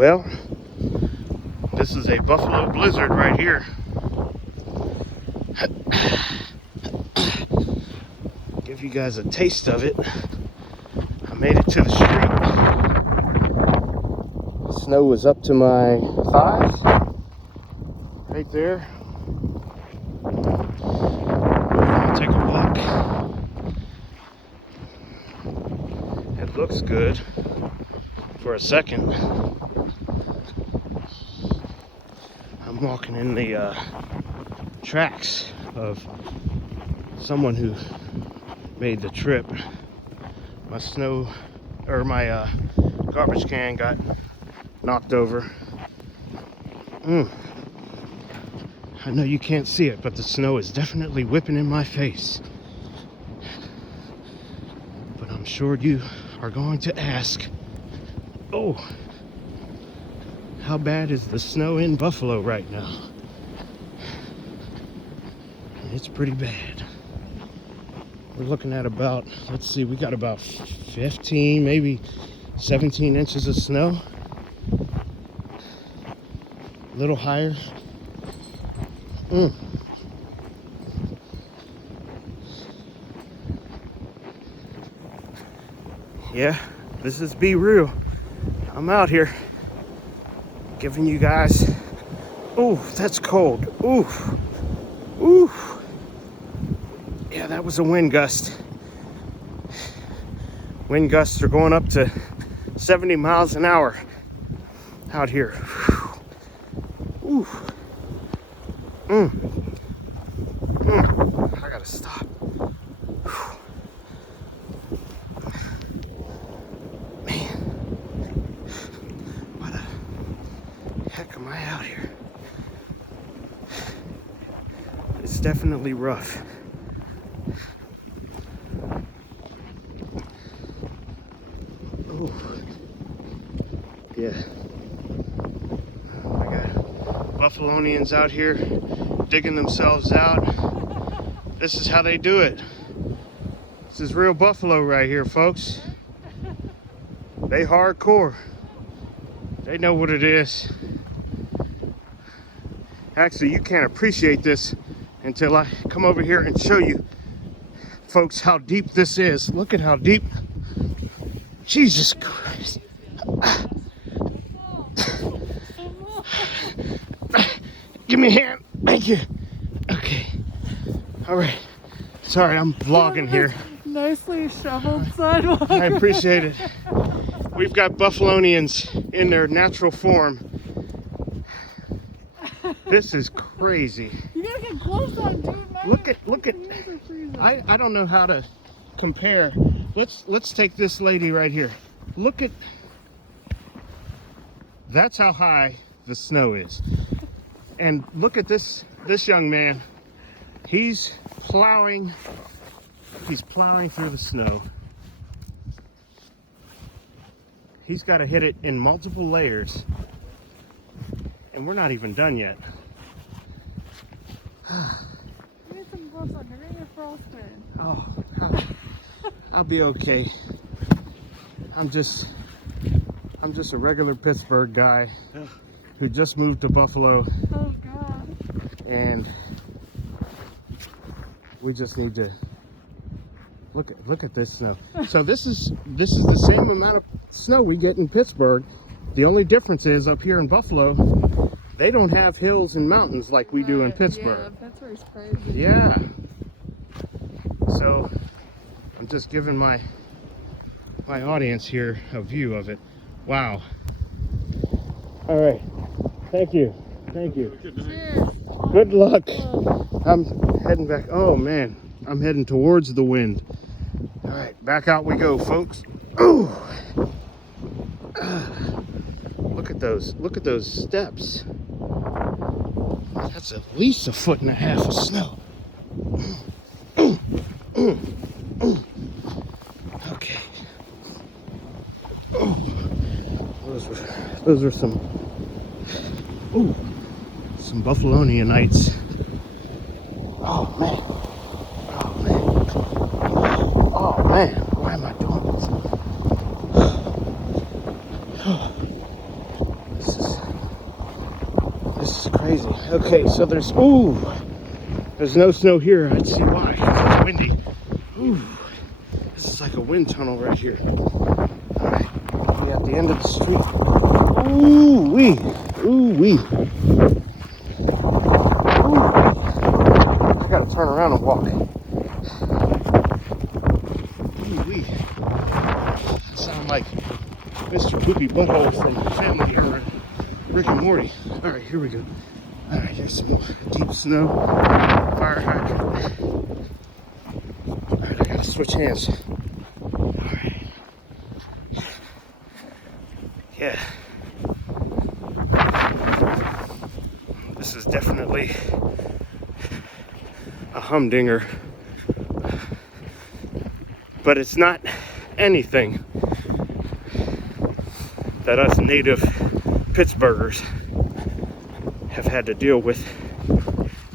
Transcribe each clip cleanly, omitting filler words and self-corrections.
Well, this is a buffalo blizzard right here. Give you guys a taste of it. I made it to the street. The snow was up to my thighs, right there. I'll take a look. It looks good for a second. I'm walking in the tracks of someone who made the trip. My garbage can got knocked over. I know you can't see it, but the snow is definitely whipping in my face. But I'm sure you are going to ask, oh, how bad is the snow in Buffalo right now? And it's pretty bad. We're looking at about, let's see, we got about 15, maybe 17 inches of snow. A little higher. Yeah, this is Be Real. I'm out here giving you guys, ooh, that's cold. Oof. Oof. Yeah, that was a wind gust. Wind gusts are going up to 70 miles an hour out here. Ooh. I gotta stop. Man, what the heck am I out here? It's definitely rough. Ooh. Yeah. I got Buffalonians out here digging themselves out. This is how they do it. This is real Buffalo right here, folks. They hardcore. They know what it is. Actually, you can't appreciate this until I come over here and show you, folks, how deep this is. Look at how deep. Jesus Christ. Give me a hand. Thank you. Okay. All right. Sorry, I'm vlogging here. Nicely shoveled sidewalk. I appreciate it. We've got Buffalonians in their natural form. This is crazy. You gotta get close on, dude. Look at. I don't know how to compare. Let's take this lady right here. Look at. That's how high the snow is. And look at this young man. He's plowing through the snow. He's got to hit it in multiple layers. And we're not even done yet. You need some gloves on. You're gonna get frostbitten. Oh, I'll be okay. I'm just a regular Pittsburgh guy who just moved to Buffalo. Oh God. And we just need to look at this snow. So this is the same amount of snow we get in Pittsburgh. The only difference is up here in Buffalo, they don't have hills and mountains like we do in Pittsburgh. Yeah, Pittsburgh's crazy. Yeah. So I'm just giving my audience here a view of it. Wow. All right. Thank you. Thank you. Cheers. Good luck. I'm heading back. Oh man, I'm heading towards the wind. All right, back out we go, folks. Ooh. Look at those. Look at those steps. That's at least 1.5 feet of snow. Okay. Those are some Buffalonianites. Oh man. Oh man. Oh man. Why am I doing this? Okay, so there's no snow here. I'd see why. It's windy. Ooh, this is like a wind tunnel right here. All right, we at the end of the street. Ooh wee, ooh wee. I gotta turn around and walk. Ooh wee. I sound like Mr. Poopy Butthole from Family or Rick and Morty. All right, here we go. All right, here's some deep snow. Fire hydrant. All right, I gotta switch hands. All right. Yeah. This is definitely a humdinger, but it's not anything that us native Pittsburghers have had to deal with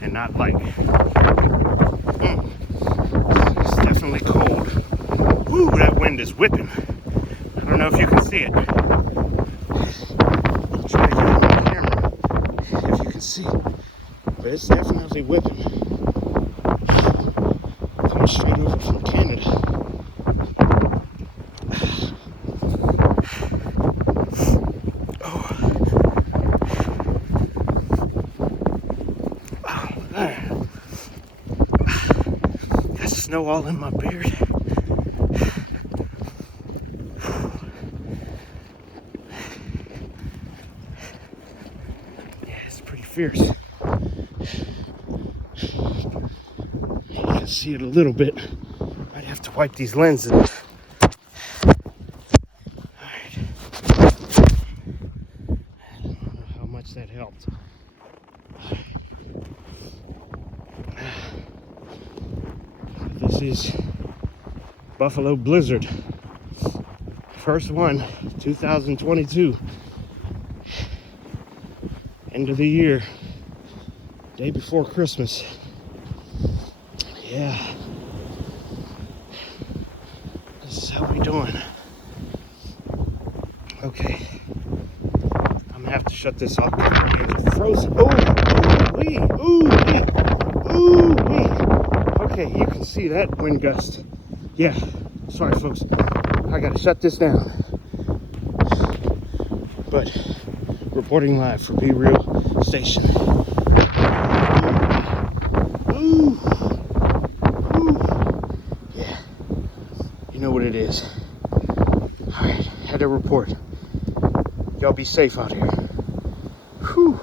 and not like. It's definitely cold. Woo, that wind is whipping. I don't know if you can see it. I'll try to get it on camera if you can see. But it's definitely whipping. Coming straight over from Canada. Snow all in my beard. Yeah, it's pretty fierce. You can see it a little bit. Might have to wipe these lenses. Alright. I don't know how much that helped. This is Buffalo Blizzard. First one, 2022. End of the year. Day before Christmas. Yeah. This is how we doing. Okay. I'm gonna have to shut this off. It's frozen. Oh, wee, ooh, wee, ooh, wee. Okay, you can see that wind gust. Yeah, sorry folks, I gotta shut this down. But reporting live for Be Real Station. Ooh, ooh, yeah, you know what it is. All right, had to report. Y'all be safe out here. Whew.